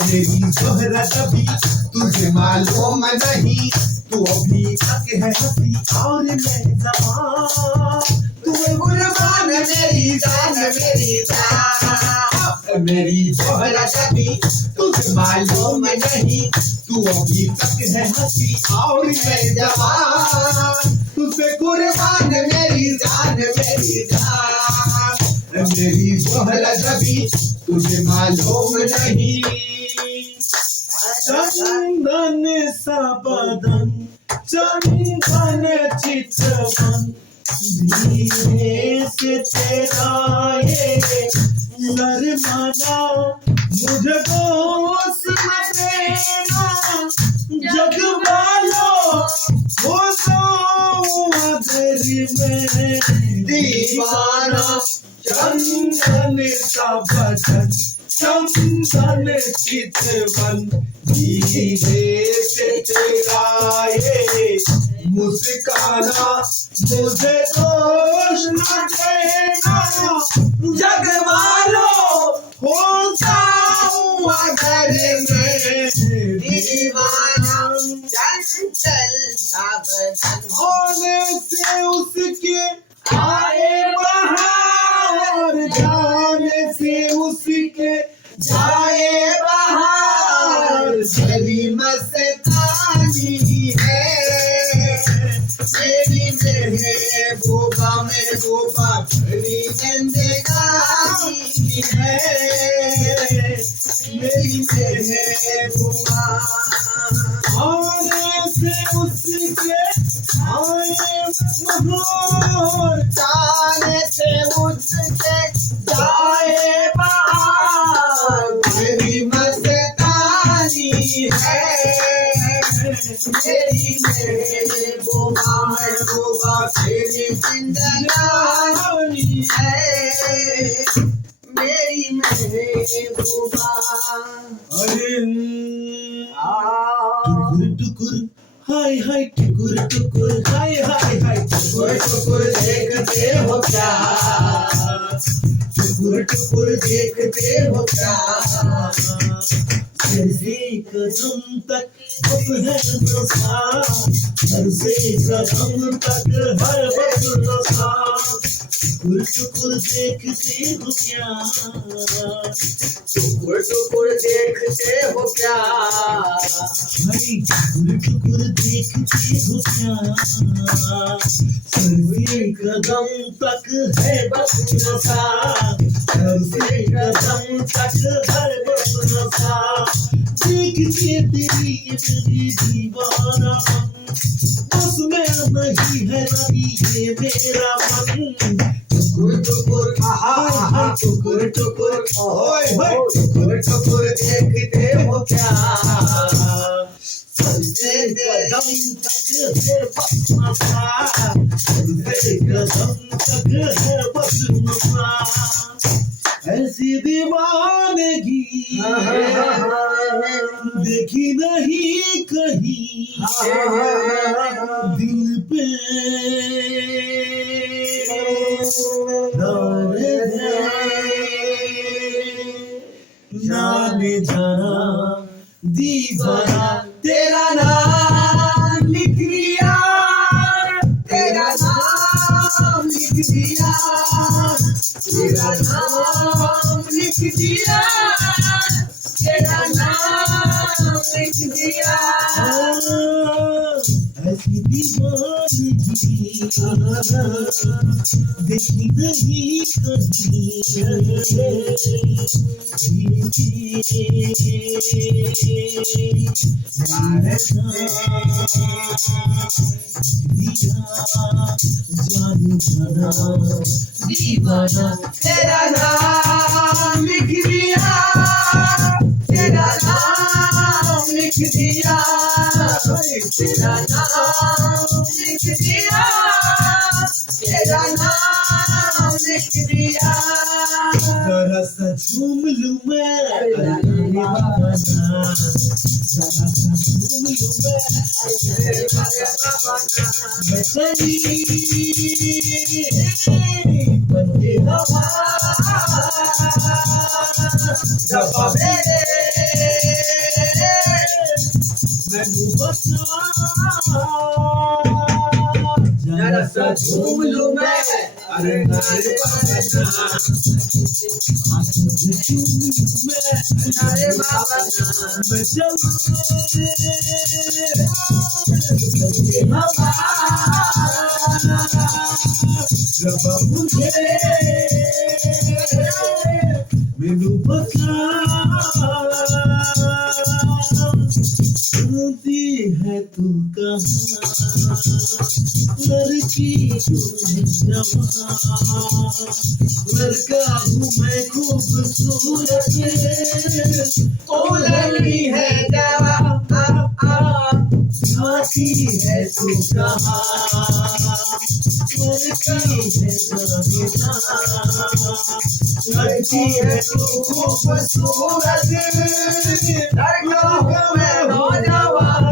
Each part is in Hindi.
मेरी जोहरा कभी तुझे मालूम नहीं, तू अभी तक है हंसी और मैं जवान, तू है कुर्बान मेरी जान मेरी जान। मेरी जोहरा कभी तुझे मालूम नहीं, तू अभी तक है हंसी और मैं जवान, तुझे कुर्बान मेरी जान मेरी जान। मेरी जोहरा कभी तुझे मालूम नहीं। चंदन सा बदन चंदन चितवन, धीरे से तेरा ये शर्माना मुझको देना, जग वालों हो अगर मैं दीवाना। चंदन सा बदन चंदन चितवन, धीरे से तेरा ये मुस्काना मुझे दोष न देना, जग वालों होता हूँ अगर मैं दीवाना। चंचल सा बदन होने से उसके आए बहार, जाने से उसके जाए बहार। मेरी मस्तानी है मेरी महबूबा महबूबा मेरी जिंदगानी है मेरी महबूबा। आने से उसके आए बहार, जाने से उसके जाए बहार। मेरी मस्तानी है मेरी महबूबा महबूबा मेरी जिंदगानी है मेरी महबूबा। अरे टुकुर टुकुर हाय हाय टुकुर टुकुर हाय हाय हाय, टुकुर टुकुर देखते हो क्या, टुकुर टुकुर देखते हो क्या। सर से कदम तक बस है नशा, सर से कदम तक हर बस नशा। टुकुर टुकुर देखते हो क्या, टुकुर टुकुर देखते हो क्या। टुकुर टुकुर देखते हो क्या, सर से कदम तक है बस नशा, सर से कदम तक है बस नशा। देखिए तेरी ये दीवाना बस में नहीं है रवि ये मेरा मन। टुकुर टुकुर हाय टुकुर टुकुर ओए होए, टुकुर टुकुर देखते हो क्या, सर से कदम तक है बस नशा, सर से कदम तक है बस नशा। ऐसी दीवानगी देखी नहीं कहीं दिल पे जाने जाना दीवाना। तेरा नाम लिख लिया, तेरा नाम लिख दिया, तेरा नाम लिख दिया, तेरा नाम लिख दिया। ऐसी दीवानगी देखी नहीं दीवाना। तेरा नाम लिख दिया, तेरा नाम लिख दिया, तेरा नाम लिख दिया, तेरा नाम लिख दिया। जरा सा झूम लूं मैं दीवाना, जरा सा झूम लूं मैं बचनी बनके हवा, जब मेरे मैनू बचा जरा सा झूम लूं मैं अरे नारे बाबा अरे बाबा मैं चलूं रब्बा मुझे मैनू बचा सुनती है तू कहाँ लड़की तू जवान लड़का हूँ मैं खूबसूरत ओ लड़की है झांकी है तू कहाँ लड़की है तू खूबसूरत लड़का हूँ मैं नौजवान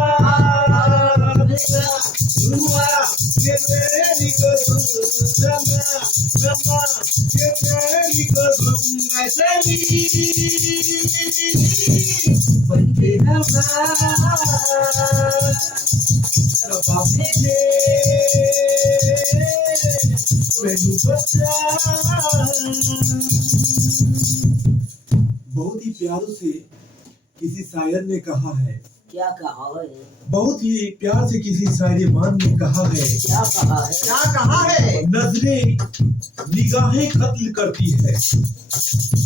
ये तेरी कसम ये तेरी कसम मैं तेरी बनके रब्बा मुझे मैनू बचा। बहुत ही प्यार से किसी शायर ने कहा है, क्या कहा है बहुत ही प्यार से किसी शायरीमान ने कहा है, क्या कहा है क्या कहा है, नजरें निगाहें कत्ल करती है